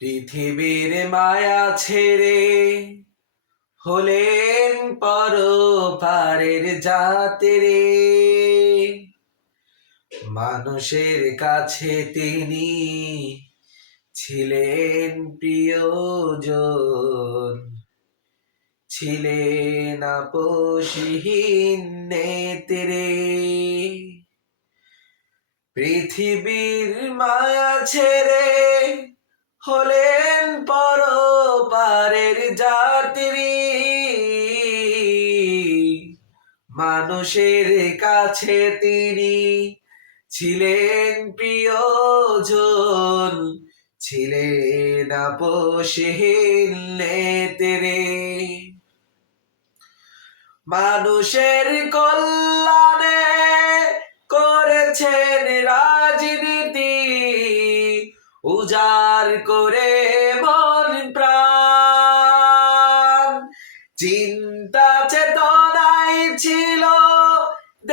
পৃথিবীর মায়া ছেড়ে হলেন পরপারের যাত্রী। মানুষের কাছে তিনি ছিলেন প্রিয়জন, ছিলেন আপোষহীন নেত্রী। পৃথিবীর মায়া ছেড়ে হলেন পরপারের যাত্রী। মানুষের কাছে তিনি ছিলেন প্রিয়জন, ছিলেন আপোষহীন নেত্রী। মানুষের কল্যাণে করেছেন রাজনীতি, উজাড় করে মন প্রাণ। চিন্তা চেতনায় ছিল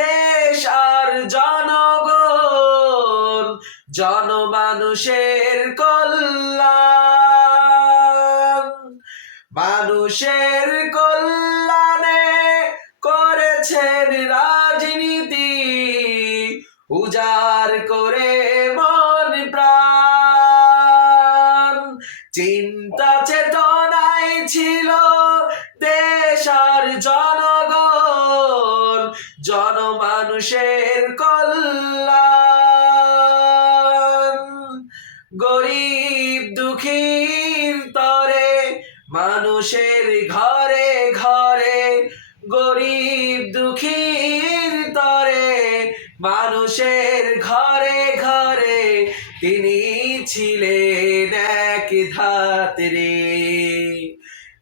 দেশ আর জনগণ, জনমানুষের কল্যাণ। মানুষের কল্যাণে করেছেন রাজনীতি, উজাড় করে মন প্রাণ। চিন্তা চেতনায় ছিল দেশ আর জনগণ, জনমানুষের কল্যাণ। গরিব দুঃখীর তরে মানুষের ঘরে ঘরে, গরিব দুঃখীর তরে মানুষের ঘরে ঘরে তিনি ছিলেন এক ধাত্রী।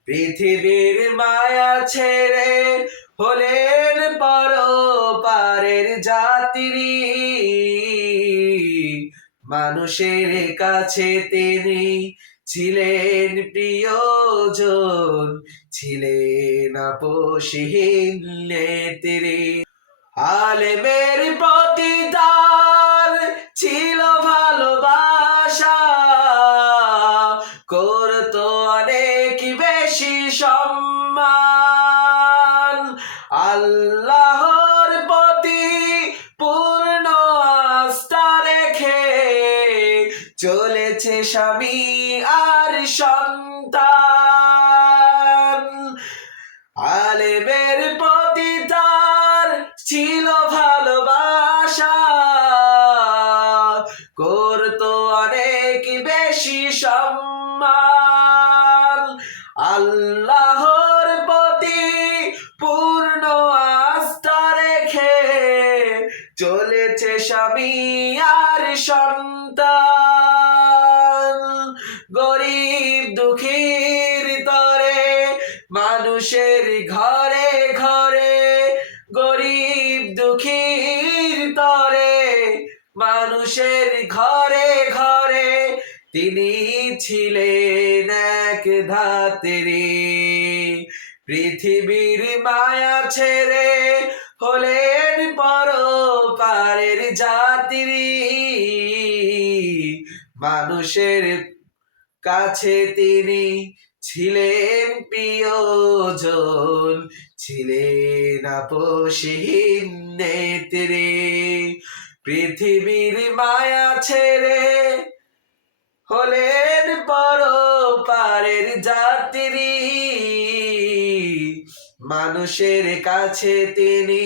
পৃথিবীর মায়া ছেড়ে হলেন পরপারের যাত্রী। মানুষের কাছে তিনি ছিলেন প্রিয়জন, ছিলেন আপোষহীন নেত্রী। আলেমের প্রতি তার ছিল ভালোবাসা, করতো অনেক বেশি সম্মান। আল্লাহর প্রতি পূর্ণ আস্থা রেখে চলেছে স্বামী আর সন্তান। আলেমের প্রতি তার ছিল ভালোবাসা, করতো অনেক বেশি সম্মান। আল্লাহর প্রতি পূর্ণ আস্থা রেখে চলেছে স্বামী আর সন্তান। গরিব দুঃখীর তরে মানুষের ঘরে ঘরে, গরিব দুঃখীর তরে মানুষের ঘরে ঘরে তিনি ছিলেন এক ধাত্রী। পৃথিবীর মায়া ছেড়ে হলেন পরপারের যাত্রী। মানুষের কাছে তিনি ছিলেন প্রিয়জন, ছিলেন আপোষহীন নেত্রী। পৃথিবীর মায়া ছেড়ে হলেন পরপারের যাত্রী। মানুষের কাছে তিনি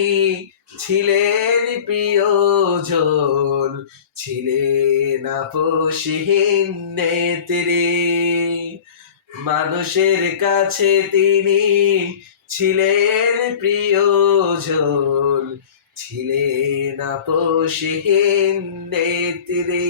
ছিলেন প্রিয়জন, ছিলেন আপোষহীন নেত্রী। মানুষের কাছে তিনি ছিলেন প্রিয়জন, ছিলেন আপোষহীন নেত্রী।